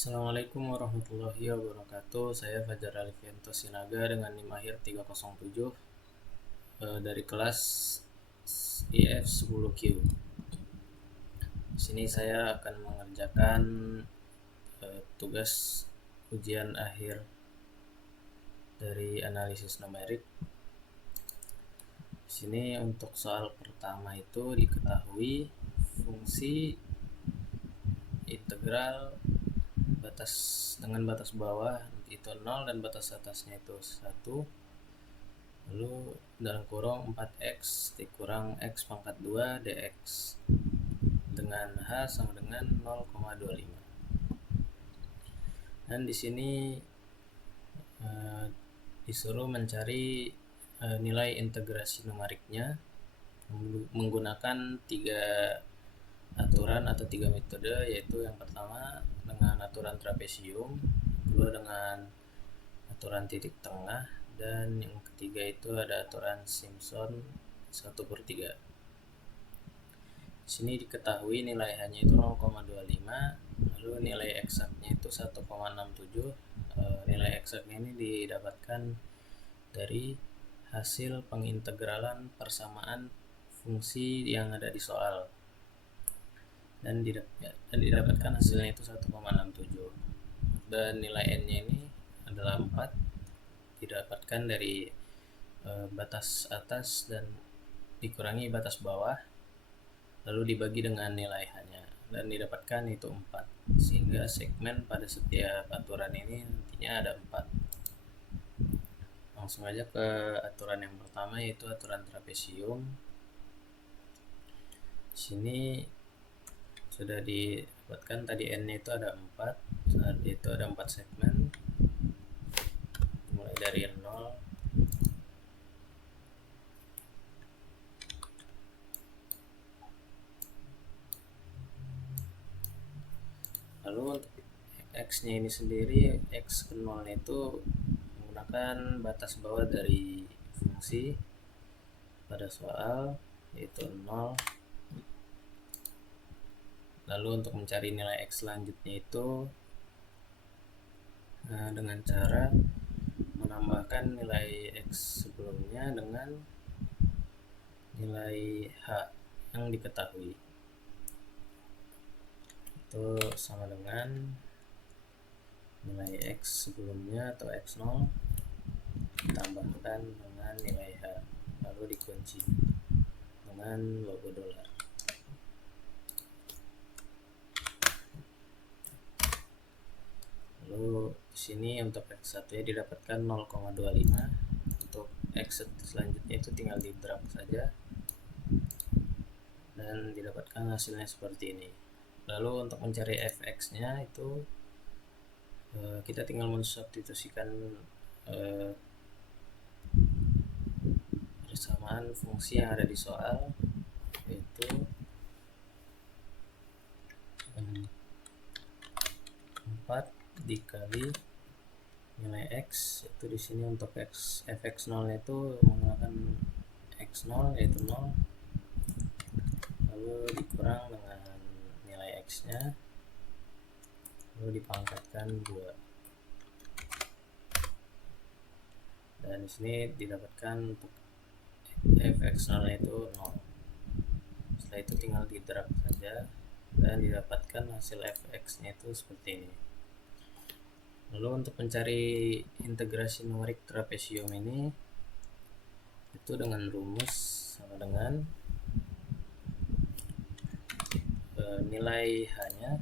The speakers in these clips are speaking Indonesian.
Assalamualaikum warahmatullahi wabarakatuh. Saya Fajar Alifianto Sinaga dengan NIM akhir 307 dari kelas IF 10Q. Di sini saya akan mengerjakan tugas ujian akhir dari analisis numerik. Di sini untuk soal pertama itu diketahui fungsi integral batas dengan batas bawah itu 0 dan batas atasnya itu 1, lalu dalam kurung 4x dikurang x pangkat 2 dx dengan h sama dengan 0,25. Dan di sini disuruh mencari nilai integrasi numeriknya menggunakan 3 aturan atau 3 metode, yaitu yang pertama dengan aturan trapesium, kedua dengan aturan titik tengah, dan yang ketiga itu ada aturan Simpson 1/3. Di sini diketahui nilai hanya itu 0,25, lalu nilai eksaknya itu 1,67. Nilai eksaknya ini didapatkan dari hasil pengintegralan persamaan fungsi yang ada di soal, dan didapatkan hasilnya itu 1,67, dan nilai n nya ini adalah 4, didapatkan dari batas atas dan dikurangi batas bawah, lalu dibagi dengan nilai h nya, dan didapatkan itu 4, sehingga segmen pada setiap aturan ini nantinya ada 4. Langsung aja ke aturan yang pertama, yaitu aturan trapesium. Di sini sudah didapatkan tadi n nya itu ada 4, saat itu ada 4 segmen mulai dari 0 lalu untuk x nya ini sendiri, x ke 0 itu menggunakan batas bawah dari fungsi pada soal, yaitu 0. Lalu untuk mencari nilai x selanjutnya itu dengan cara menambahkan nilai x sebelumnya dengan nilai h yang diketahui, itu sama dengan nilai x sebelumnya atau x0 ditambahkan dengan nilai h, lalu dikunci dengan logo dolar. Lalu di sini untuk x1 nya didapatkan 0,25. Untuk x selanjutnya itu tinggal di drag saja dan didapatkan hasilnya seperti ini. Lalu untuk mencari fx nya itu kita tinggal mensubstitusikan persamaan fungsi yang ada di soal, yaitu 4 dikali nilai x, itu di sini untuk fx0 itu menggunakan x0 yaitu 0, lalu dikurang dengan nilai x nya, lalu dipangkatkan 2, dan di sini didapatkan untuk fx0 itu 0. Setelah itu tinggal di drag saja dan didapatkan hasil fx nya itu seperti ini. Lalu untuk mencari integrasi numerik trapesium ini itu dengan rumus sama dengan nilai h nya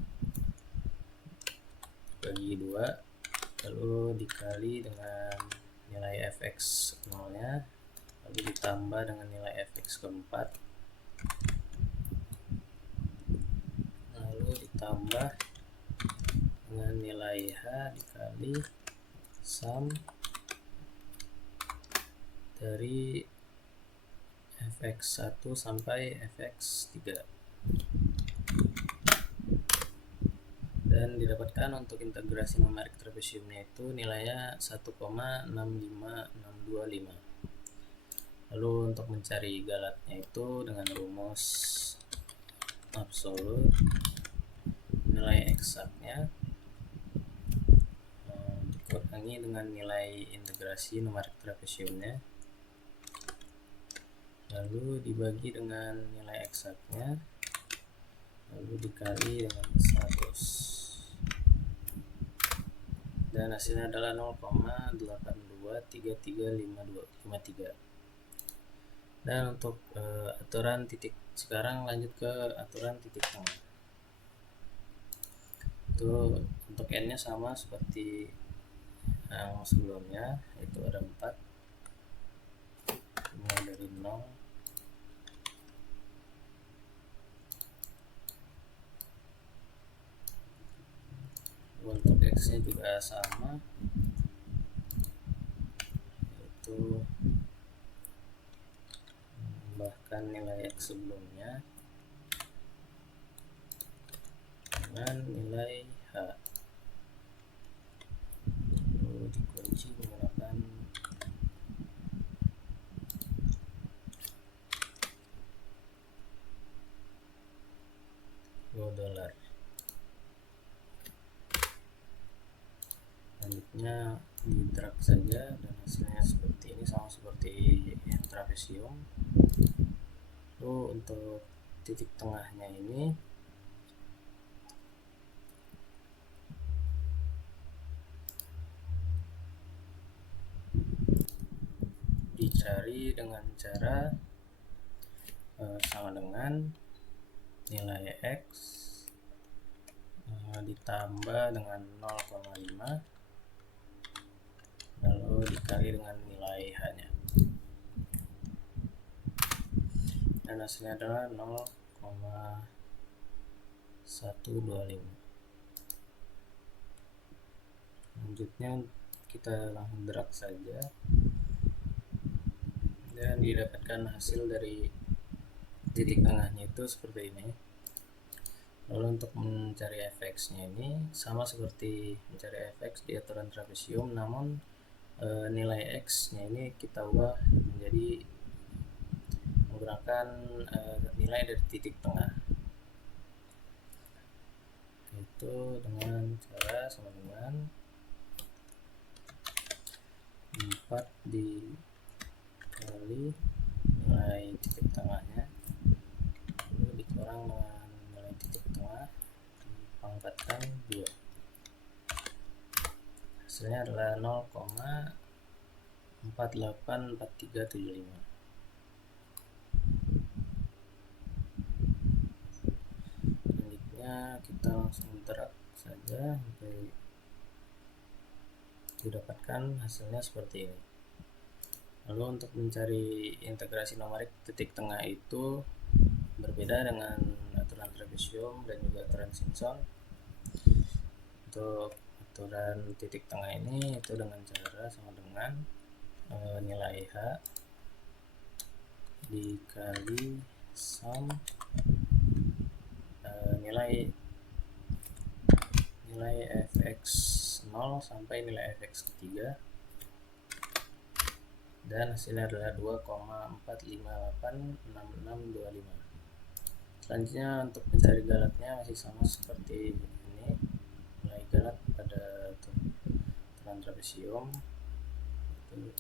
bagi 2, lalu dikali dengan nilai fx0 nya, lalu ditambah dengan nilai fx keempat, lalu ditambah dengan nilai h dikali sum dari fx1 sampai fx3, dan didapatkan untuk integrasi numerik trapesiumnya itu nilainya 1,65625. Lalu untuk mencari galatnya itu dengan rumus absolut nilai eksaknya ini dengan nilai integrasi numerik trapesiumnya, lalu dibagi dengan nilai eksaknya, lalu dikali dengan 100, dan hasilnya adalah 0,823353. Dan untuk aturan titik, sekarang lanjut ke aturan titik tengah. Itu untuk n nya sama seperti yang sebelumnya, yaitu ada 4, mulai dari 0. Untuk x nya juga sama, yaitu bahkan nilai x sebelumnya dengan nilai h, lalu dikunci menggunakan $. Selanjutnya di drag saja dan hasilnya seperti ini, sama seperti yang trapesium. Lalu untuk titik tengahnya ini dicari dengan cara sama dengan nilai x ditambah dengan 0,5 lalu dikali dengan nilai h nya, dan hasilnya adalah 0,125. Selanjutnya kita langsung drag saja dan didapatkan hasil dari titik tengahnya itu seperti ini. Lalu untuk mencari fx nya ini sama seperti mencari fx di aturan trapesium, namun nilai x nya ini kita ubah menjadi menggunakan nilai dari titik tengah, itu dengan cara sama dengan 4 dikali nilai titik tengahnya, lalu dikurang dengan nilai titik tengah dipangkatkan 2. Hasilnya adalah 0,484375. Selanjutnya kita langsung drag saja sampai didapatkan hasilnya seperti ini. Lalu untuk mencari integrasi numerik titik tengah itu berbeda dengan aturan trapesium dan juga aturan Simpson. Untuk aturan titik tengah ini itu dengan cara sama dengan nilai h dikali sum nilai fx 0 sampai nilai fx ketiga, dan hasilnya adalah 2,4586625. Selanjutnya untuk mencari galatnya masih sama seperti ini, nilai galat pada aturan trapesium itu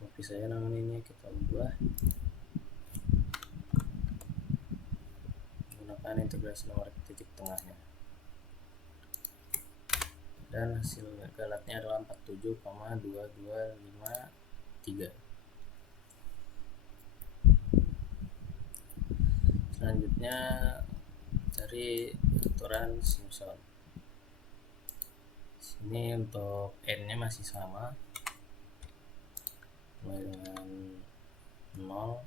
copy saya, namun ini kita ubah menggunakan integrasi numerik titik tengahnya, dan hasil galatnya adalah 47,2253. Selanjutnya cari aturan Simpson. Sini untuk n nya masih sama, mulai dengan 0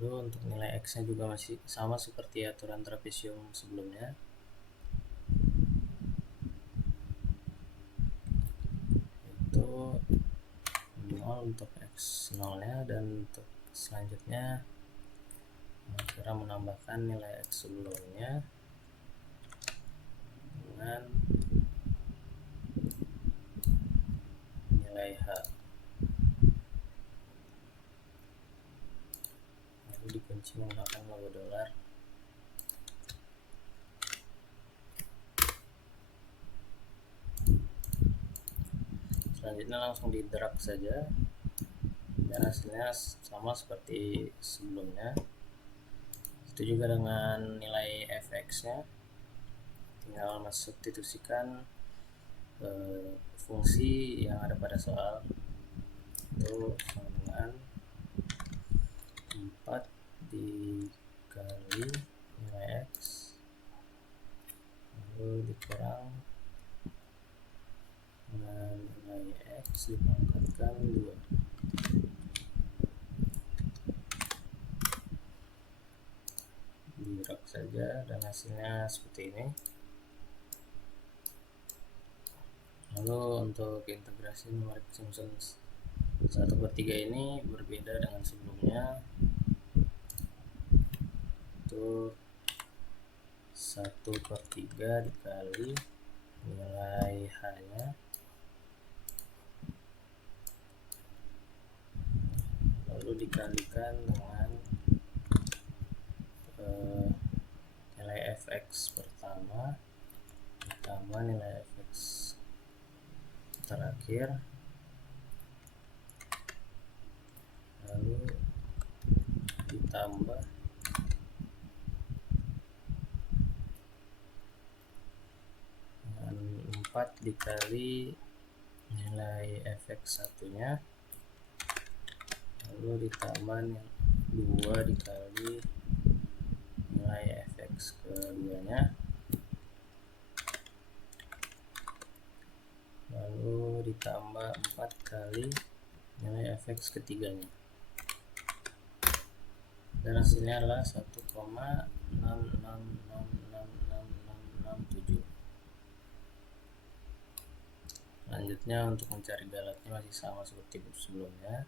lalu untuk nilai x nya juga masih sama seperti aturan trapesium sebelumnya, itu 0 untuk x 0 nya, dan untuk selanjutnya cara menambahkan nilai x sebelumnya dengan nilai H, lalu dikunci menggunakan logo dolar. Selanjutnya langsung di drag saja dan hasilnya sama seperti sebelumnya. Itu juga dengan nilai fx nya, tinggal substitusikan fungsi yang ada pada soal, itu sama dengan 4 dikali nilai x lalu dikurang dengan nilai x dipangkatkan 2. Di drag saja dan hasilnya seperti ini. Lalu untuk integrasi numerik Simpson 1/3 ini berbeda dengan sebelumnya, itu 1/3 dikali nilai H nya lalu dikalikan dengan nilai fx pertama ditambah nilai fx terakhir, lalu ditambah dengan 4 dikali nilai fx satunya, lalu ditambah 2 dikali nilai fx keduanya, lalu ditambah 4 kali nilai fx ketiganya, dan hasilnya adalah 1,6666667. Selanjutnya untuk mencari galatnya masih sama seperti sebelumnya,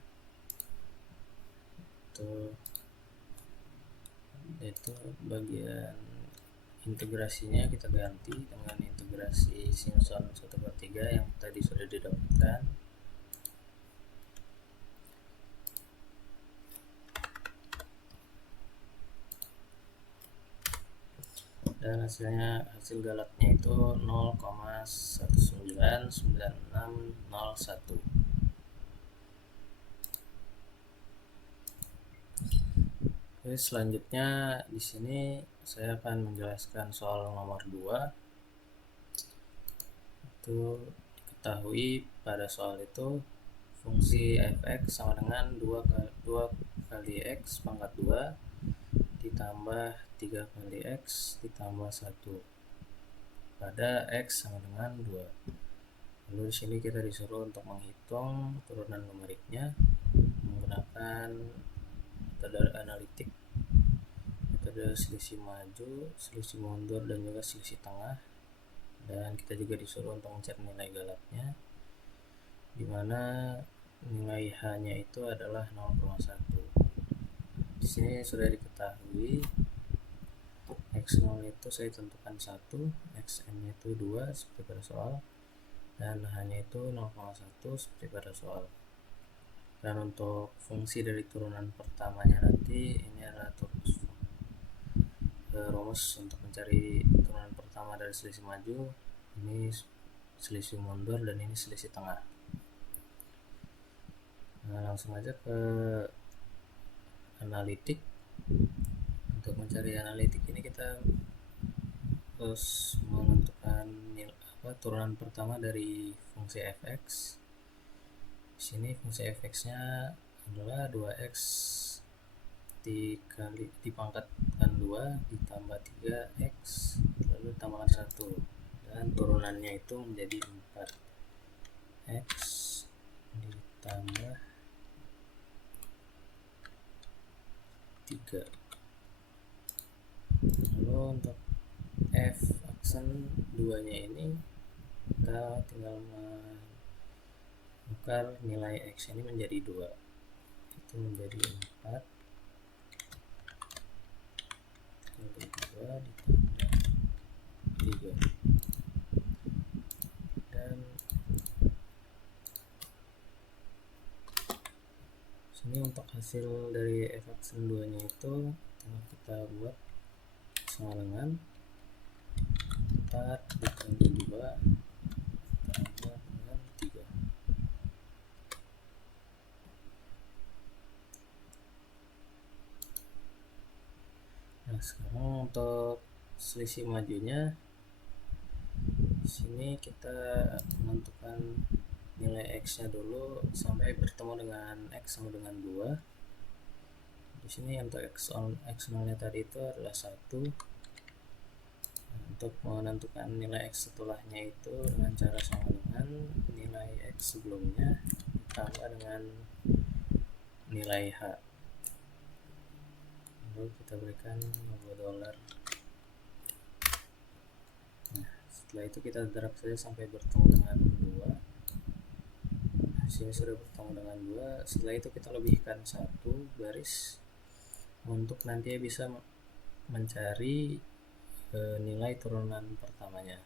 itu bagian integrasinya kita ganti dengan integrasi Simpson 1/3 yang tadi sudah didapatkan. Dan hasil galatnya itu 0,199601. Oke, selanjutnya di sini saya akan menjelaskan soal nomor 2. Itu diketahui pada soal itu fungsi fx sama dengan 2 kali x pangkat 2 ditambah 3 kali x ditambah 1 pada x sama dengan 2. Lalu di sini kita disuruh untuk menghitung turunan numeriknya menggunakan metode analitik, metode selisih maju, selisih mundur, dan juga selisih tengah. Dan kita juga disuruh untuk mencari nilai galatnya, dimana nilai H-nya itu adalah 0,1. Di sini sudah diketahui x0 itu saya tentukan 1, xn-nya itu 2 seperti pada soal, dan H-nya itu 0,1 seperti pada soal. Dan untuk fungsi dari turunan pertamanya nanti ini adalah rumus untuk mencari turunan pertama dari selisih maju, ini selisih mundur, dan ini selisih tengah. Nah, langsung aja ke analitik. Untuk mencari analitik ini kita harus menentukan turunan pertama dari fungsi fx. Di sini fungsi fx-nya adalah 2x dipangkatkan 2 ditambah 3x lalu tambahkan 1, dan turunannya itu menjadi 4x ditambah 3. Lalu untuk f aksen 2 nya ini kita tinggal menukar nilai x ini menjadi 2, itu menjadi 4 kali 2 ditambah 3. hasil dari f aksen 2 nya itu kita buat sama dengan 4 dikali 2 tambah dengan 3. Nah, sekarang untuk selisih majunya, di sini kita menentukan nilai x-nya dulu sampai bertemu dengan x sama dengan 2. Di sini untuk x0-nya tadi itu adalah 1. Untuk menentukan nilai x setelahnya itu dengan cara sama dengan nilai x sebelumnya ditambah dengan nilai h. Lalu kita berikan $. Nah, setelah itu kita drag saja sampai bertemu dengan 2. Nah, sini sudah bertemu dengan 2. Setelah itu kita lebihkan 1 baris untuk nanti bisa mencari nilai turunan pertamanya.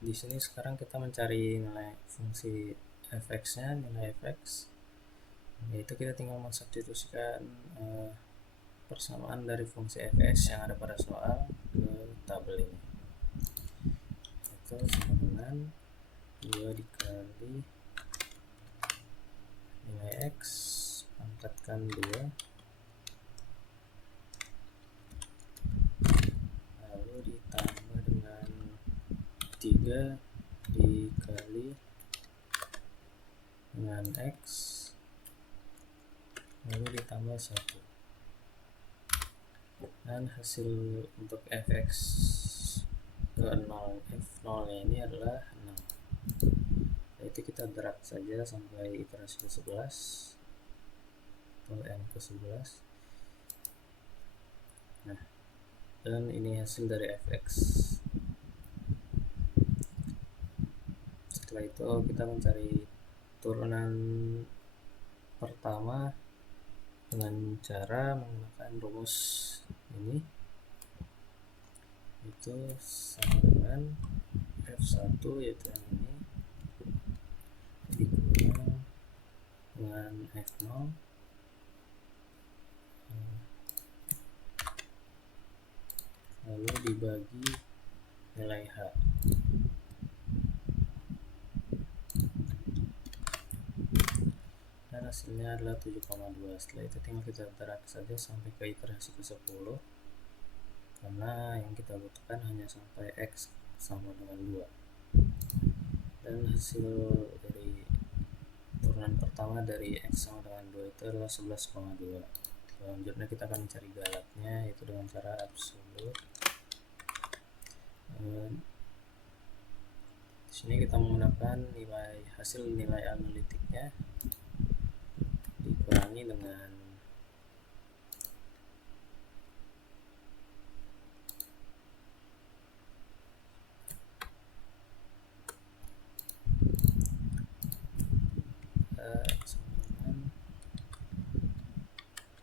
Di sini sekarang kita mencari nilai fungsi fx-nya, nilai fx, yaitu kita tinggal mensubstitusikan persamaan dari fungsi fx yang ada pada soal ke tabel ini. Itu sama dengan 2 dikali nilai x pangkatkan 2 lalu ditambah dengan 3 dikali dengan x lalu ditambah 1, dan hasil untuk fx ke 0 f0 ini adalah 6. Itu kita drag saja sampai iterasi ke 11 atau n ke 11. Nah, dan ini hasil dari fx. Setelah itu kita mencari turunan pertama dengan cara menggunakan rumus ini, itu sama dengan f1 yaitu yang ini dikurang dengan f0 lalu dibagi nilai h. Dan hasilnya adalah 7,2. Setelah itu tinggal kita drag saja sampai ke iterasi ke 10, karena yang kita butuhkan hanya sampai x sama dengan 2. Dan hasil dari turunan pertama dari x sama dengan 2 itu adalah 11,2. Selanjutnya kita akan mencari galatnya, yaitu dengan cara absolut. Di sini kita menggunakan hasil nilai analitiknya dikurangi dengan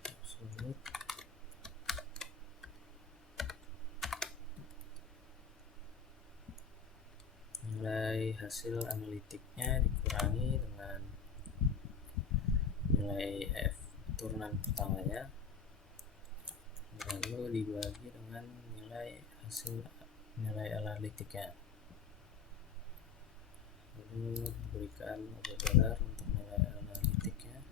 absolut nilai hasil analitiknya dikurangi dengan nilai f turunan pertamanya lalu dibagi dengan nilai hasil nilai analitiknya, lalu berikan $. Untuk nilai analitiknya.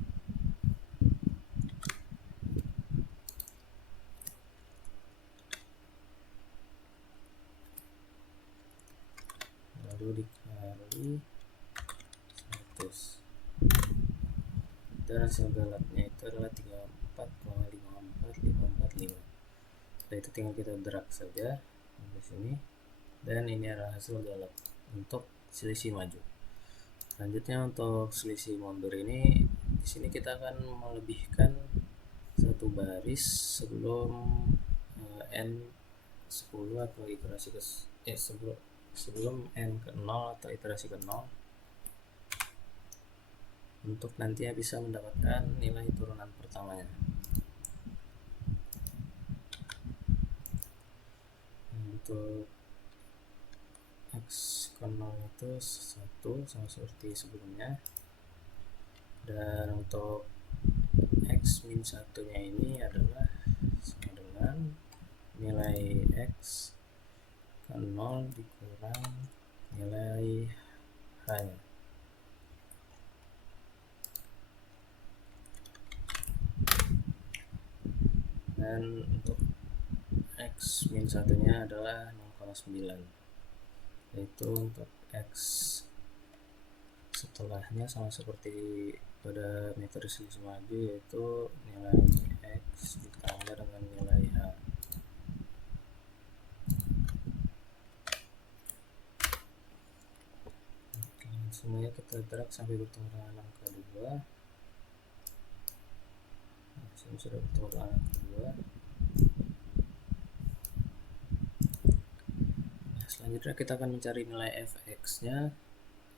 Lalu dikali 100. Dan hasil galatnya itu adalah 34,54545. Setelah itu tinggal kita drag saja di sini, dan ini adalah hasil galat untuk selisih maju. Selanjutnya untuk selisih mundur ini, di sini kita akan melebihkan satu baris sebelum n10 atau iterasi ke sebelum n ke 0 atau iterasi ke 0, untuk nantinya bisa mendapatkan nilai turunan pertamanya. Untuk X ke 0 itu 1 sama seperti sebelumnya, dan untuk X min 1 nya ini adalah sama dengan nilai X ke 0 dikurang nilai H nya. Dan untuk X min 1 nya adalah 0,9, yaitu untuk X setelahnya sama seperti pada metode selisih maju, yaitu nilai X ditambah dengan nilai H. Oke, semuanya kita drag sampai bertemu dengan angka 2. Nah, sudah bertemu dengan angka 2. Selanjutnya kita akan mencari nilai fx nya,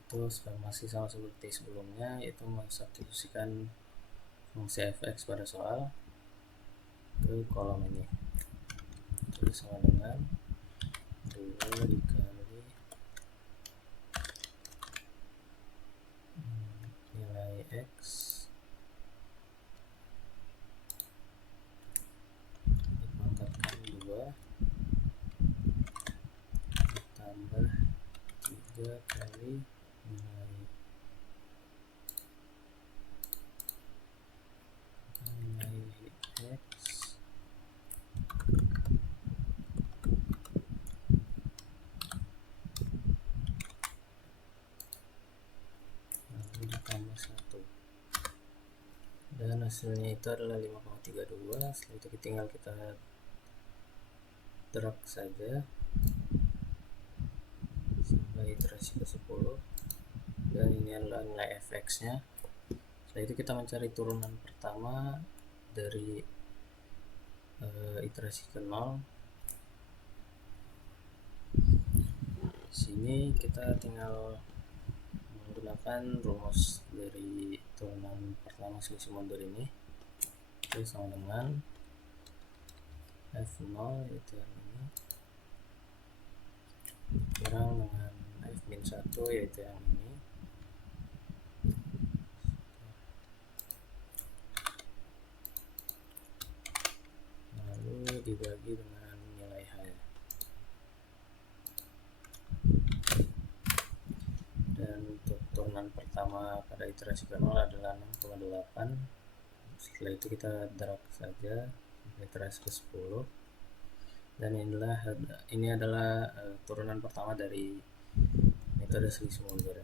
itu masih sama seperti sebelumnya, yaitu mensubstitusikan fungsi fx pada soal ke kolom ini. Jadi sama dengan 2 dikali nilai x dipangkatkan 2 ditambah 3 kali nilai x lalu ditambah 1, dan hasilnya itu adalah 5,32. Setelah itu tinggal kita drag saja sampai iterasi ke 10, dan ini adalah nilai fx nya. Setelah itu kita mencari turunan pertama dari iterasi ke 0. Di sini kita tinggal menggunakan rumus dari turunan pertama selisih mundur ini, itu sama dengan F0, yaitu yang ini, kurang dengan F-1, yaitu yang ini, lalu dibagi dengan nilai H. Dan untuk turunan pertama pada iterasi ke 0 adalah 6,8. Setelah itu kita drag saja sampai iterasi ke 10, dan ini adalah turunan pertama dari metode selisih mundur.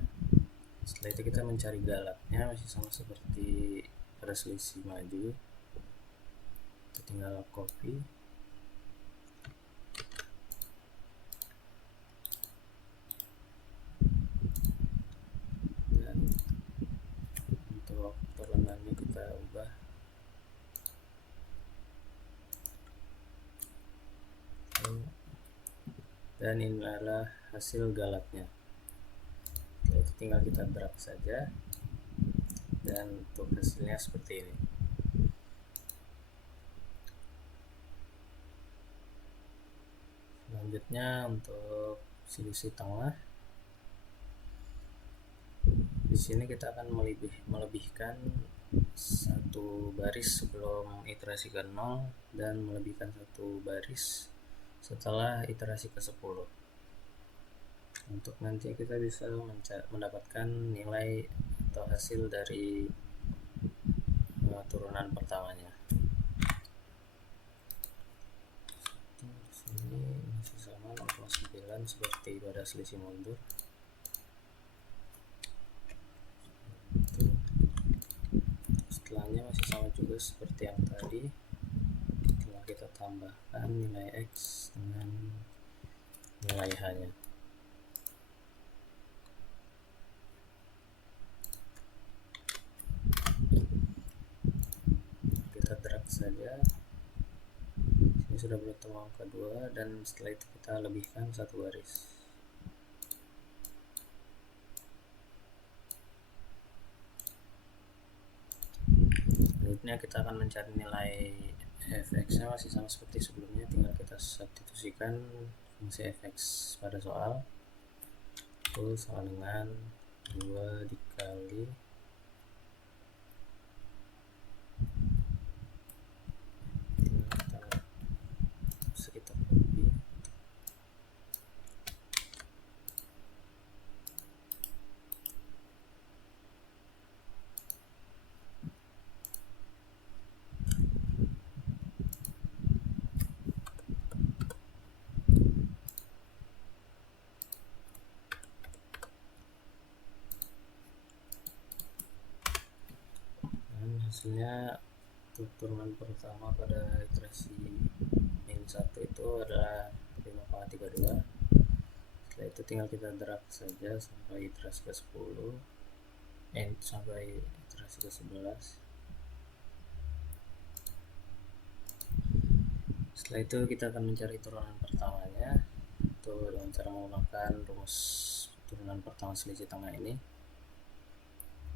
Setelah itu kita mencari galatnya, masih sama seperti pada selisih maju, kita tinggal copy dan untuk turunannya kita ubah. Dan ini adalah hasil galatnya. Setelah itu tinggal kita drag saja, dan untuk hasilnya seperti ini. Selanjutnya untuk selisih tengah, di sini kita akan melebihkan satu baris sebelum iterasi ke 0 dan melebihkan satu baris setelah iterasi ke 10. Untuk nanti kita bisa mendapatkan nilai atau hasil dari turunan pertamanya. Di sini masih sama 0,9 seperti pada selisih mundur. Setelahnya masih sama juga seperti yang tadi, setelah kita tambahkan nilai x dengan nilai h nya. Kita drag saja, ini sudah bertemu angka 2, dan setelah itu kita lebihkan satu baris. Selanjutnya kita akan mencari nilai fx nya, masih sama seperti sebelumnya, tinggal kita substitusikan fungsi fx pada soal. itu sama dengan 2 dikali kita copy. Hasilnya untuk turunan pertama pada iterasi min 1 itu adalah 5,32. Setelah itu tinggal kita drag saja sampai iterasi ke 10 sampai iterasi ke 11. Setelah itu kita akan mencari turunan pertamanya itu dengan cara menggunakan rumus turunan pertama selisih tengah ini,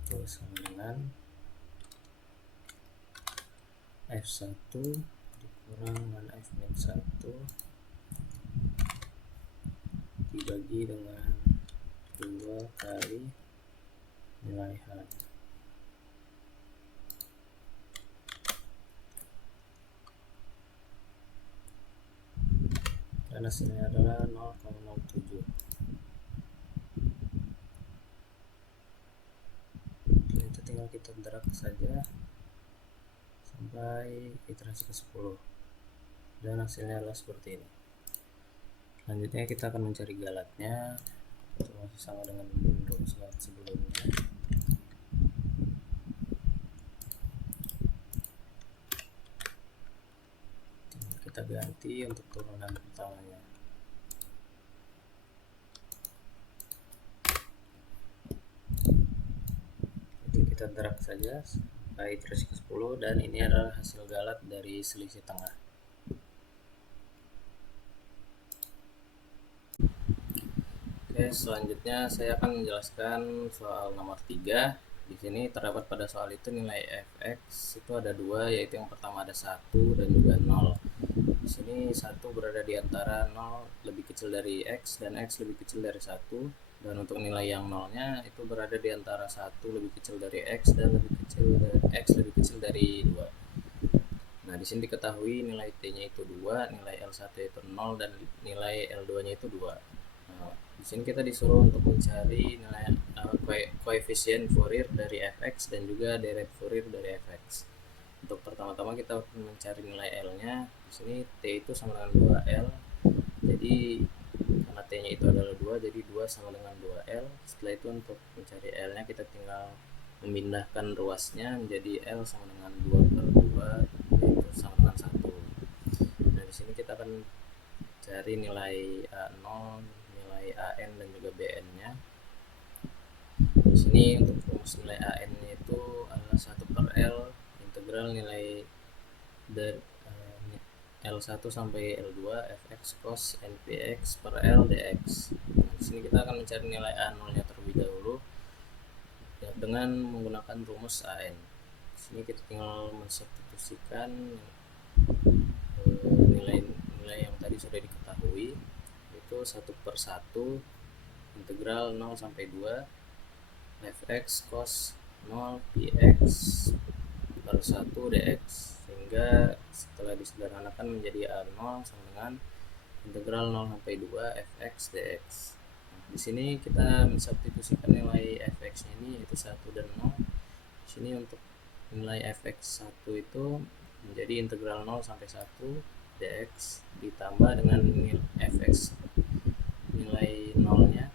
itu sama dengan F1 dikurang dengan F-1 dibagi dengan 2 kali nilai H. Dan hasilnya adalah 0,07. Itu tinggal kita drag saja sampai iterasi ke 10 dan hasilnya adalah seperti ini. Selanjutnya kita akan mencari galatnya, itu masih sama dengan rumus galat sebelumnya. Kita ganti untuk turunan pertamanya. Jadi kita drag saja sampai iterasi ke 10 dan ini adalah hasil galat dari selisih tengah. Oke, selanjutnya saya akan menjelaskan soal nomor 3. Di sini terdapat pada soal itu nilai fx itu ada 2, yaitu yang pertama ada 1 dan juga 0. Di sini 1 berada di antara 0 lebih kecil dari x dan x lebih kecil dari 1, dan untuk nilai yang 0-nya itu berada di antara 1 lebih kecil dari x dan x lebih kecil dari 2. Nah, di sini diketahui nilai t-nya itu 2, nilai L1 itu 0 dan nilai L2-nya itu 2. Nah, di sini kita disuruh untuk mencari nilai koefisien Fourier dari fx dan juga deret Fourier dari fx. Untuk pertama-tama kita mencari nilai L-nya. Di sini T itu sama dengan 2L. Jadi karena T-nya itu adalah 2, jadi 2 sama dengan 2L. Setelah itu untuk mencari L-nya kita tinggal memindahkan ruasnya menjadi L sama dengan 2/2, yaitu sama dengan 1. Nah, di sini kita akan cari nilai A0, nilai AN dan juga BN-nya. Di sini untuk rumus nilai AN-nya itu adalah 1/L integral nilai dari L1 sampai L2 fx cos npx per L dx. Nah, di sini kita akan mencari nilai A0-nya terlebih dahulu ya, dengan menggunakan rumus AN. Di sini kita tinggal mensubstitusikan nilai yang tadi sudah diketahui, yaitu 1/1 integral 0 sampai 2 fx cos 0 px per 1 dx, sehingga setelah disederhanakan menjadi A0 sama dengan integral 0 sampai 2 fx dx. Nah, di sini kita mensubstitusikan nilai fx ini yaitu 1 dan 0. Di sini untuk nilai fx 1 itu menjadi integral 0 sampai 1 dx ditambah dengan fx nilai 0-nya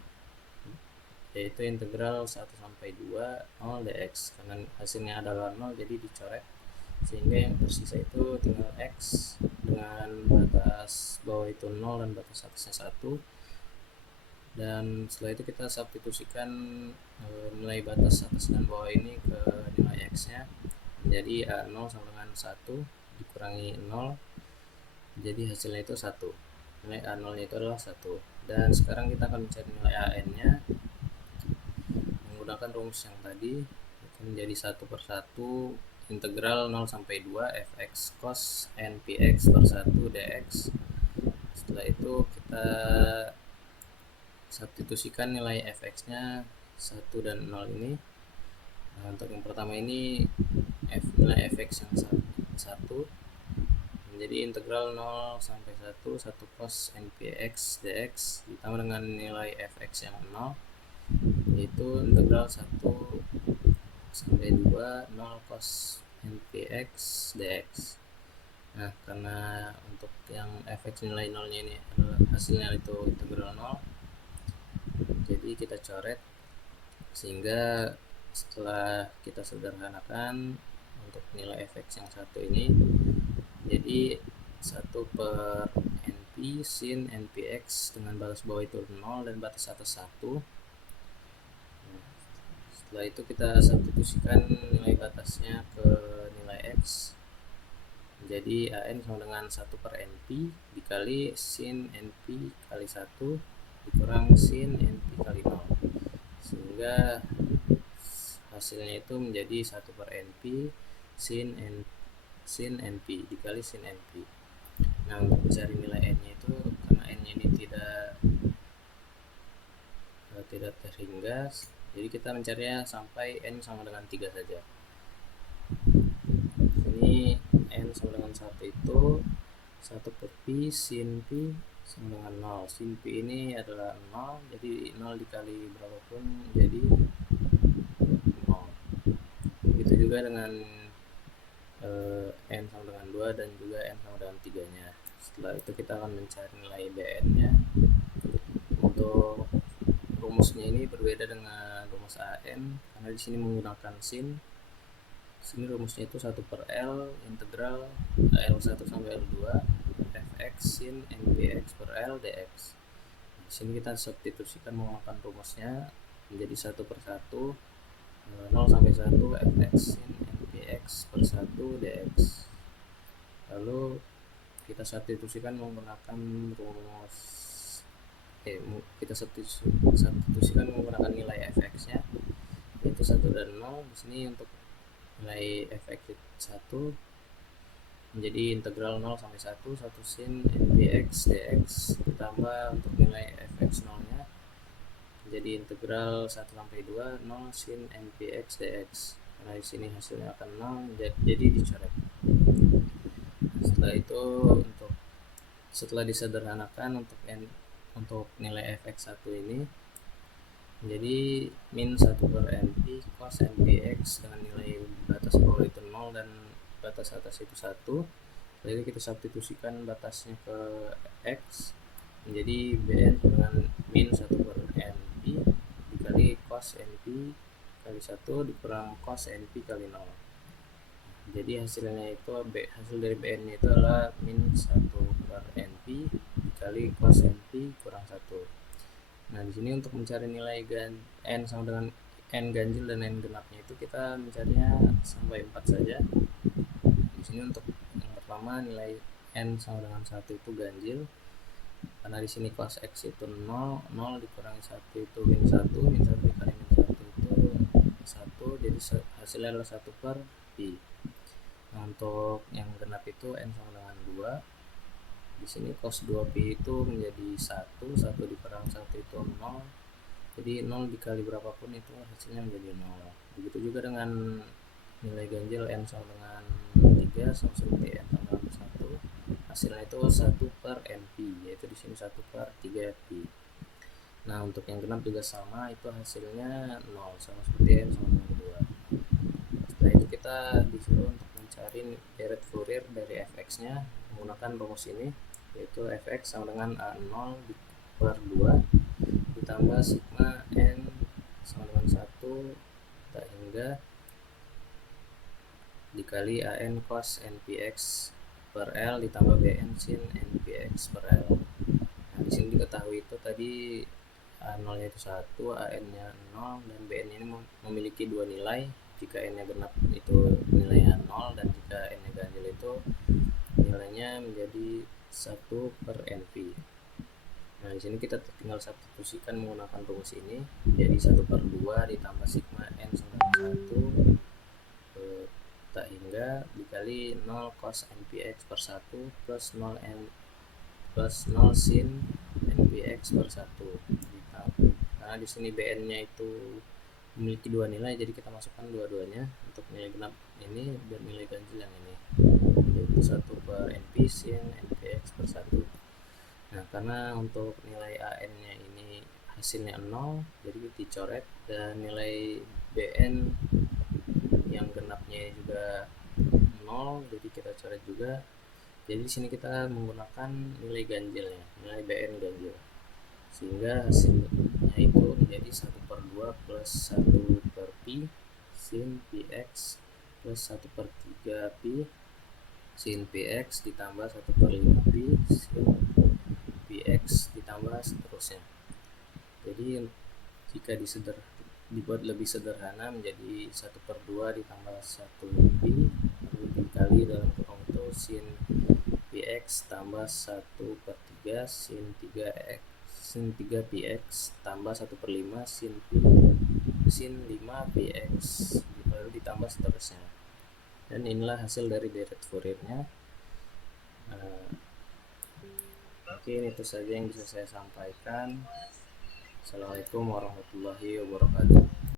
yaitu integral 1 sampai 2 0 dx. Karena hasilnya adalah 0 jadi dicoret, sehingga yang tersisa itu tinggal x dengan batas bawah itu 0 dan batas atasnya 1. Dan setelah itu kita substitusikan nilai batas atas dan bawah ini ke nilai x-nya menjadi A0 sama dengan 1 dikurangi 0, jadi hasilnya itu 1. Nilai A0 nya itu adalah 1. Dan sekarang kita akan mencari nilai AN-nya menggunakan rumus yang tadi, itu menjadi 1/1 integral 0 sampai 2 fx cos npx per 1 dx. Setelah itu kita substitusikan nilai fx-nya 1 dan 0 ini. Nah, untuk yang pertama ini nilai fx yang 1 menjadi integral 0 sampai 1 cos npx dx ditambah dengan nilai fx yang 0, yaitu integral 1 sampai 2 0 cos npx dx. Nah, karena untuk yang fx nilai 0 nya ini adalah hasilnya itu integral 0, jadi kita coret, sehingga setelah kita sederhanakan untuk nilai fx yang 1 ini jadi 1 per np sin npx dengan batas bawah itu 0 dan batas atas 1. Setelah itu kita substitusikan nilai batasnya ke nilai x, jadi an sama dengan 1 per np dikali sin np kali 1 dikurang sin np kali 0, sehingga hasilnya itu menjadi 1 per np sin np dikali sin np. Nah, untuk mencari nilai n nya itu, karena n nya ini tidak terhingga, jadi kita mencarinya sampai n sama dengan 3 saja. Ini n sama dengan 1 itu 1 per p sin p sama dengan 0. Sin p ini adalah 0, jadi 0 dikali berapapun jadi 0. Begitu juga dengan n sama dengan 2 dan juga n sama dengan 3 nya. Setelah itu kita akan mencari nilai bn nya. Untuk rumusnya ini berbeda dengan rumus an, karena di sini menggunakan sin. Sini rumusnya itu 1 per L integral L1 sampai L2 fx sin npx per L dx. Di sini kita substitusikan menggunakan rumusnya menjadi 1 per 1 0 sampai 1 fx sin npx per 1 dx. Lalu kita substitusikan menggunakan rumus kita substitusikan menggunakan nilai fx-nya, yaitu 1 dan 0. Di sini untuk nilai fx 1 menjadi integral 0 sampai 1 sin npx dx ditambah untuk nilai fx 0 nya menjadi integral 1 sampai 2 0 sin npx dx. Karena di sini hasilnya akan 0, jadi dicoret. Setelah itu setelah disederhanakan untuk nilai fx 1 ini menjadi min 1 per np cos npx dengan nilai batas bawah itu 0 dan batas atas itu 1. Jadi kita substitusikan batasnya ke x menjadi bn dengan min 1 per np dikali cos np kali 1 dikurang cos np kali 0. Jadi hasilnya itu hasil dari bn itu adalah min 1 per np dikali cos np kurang 1. Nah, di sini untuk mencari nilai n sama dengan n ganjil dan n genapnya itu kita mencarinya sampai 4 saja. Di sini untuk yang pertama nilai n sama dengan 1 itu ganjil, karena di sini cos x itu 0, 0 dikurangi 1 itu min 1, min 1 dikali min 1 itu 1, jadi hasilnya adalah 1 per pi. Nah, untuk yang genap itu n sama dengan 2. Di sini cos 2pi itu menjadi 1 dikurang 1 itu 0, jadi 0 dikali berapapun itu hasilnya menjadi 0. Begitu juga dengan nilai ganjil n sama dengan 3 sama seperti n sama dengan 1, hasilnya itu 1 per np, yaitu di sini 1 per 3 pi. Nah, untuk yang genap juga sama, itu hasilnya 0 sama seperti n sama dengan 2. Setelah itu kita disuruh untuk mencari deret Fourier dari fx nya menggunakan rumus ini, yaitu fx sama dengan a0 per 2 ditambah sigma n sama dengan 1 tak hingga dikali an cos npx per L ditambah bn sin npx per L. Nah, di sini diketahui itu tadi a0 nya itu 1, an nya 0, dan bn ini memiliki dua nilai. Jika n nya genap itu nilainya 0, dan jika n nya ganjil itu nilainya menjadi 1 per np. Nah, di sini kita tinggal substitusikan menggunakan rumus ini, jadi 1 per 2 ditambah sigma n sama dengan 1 tak hingga dikali 0 cos npx per 1 plus 0 sin npx per 1 karena di sini bn-nya itu memiliki dua nilai, jadi kita masukkan dua-duanya untuk nilai genap ini dan nilai ganjil yang ini, yaitu 1 per NP sin NPX per 1. Nah, karena untuk nilai AN-nya ini hasilnya 0, jadi dicoret, dan nilai BN yang genapnya juga 0, jadi kita coret juga. Jadi di sini kita menggunakan nilai ganjilnya, nilai BN ganjil, sehingga hasilnya itu menjadi 1 per 2 plus 1 per Pi sin Px plus 1 per 3 Pi sin Px ditambah 1 per 5 Pi sin Px ditambah seterusnya. Jadi jika dibuat lebih sederhana menjadi 1 per 2 ditambah 1 Pi lalu dikali dalam kurung itu sin Px tambah 1 per 3 sin 3x sin 3 Px tambah 1 per 5 sin Pi sin 5 Px lalu ditambah seterusnya. Dan inilah hasil dari deret Fouriernya. Mungkin itu saja yang bisa saya sampaikan. Assalamualaikum warahmatullahi wabarakatuh.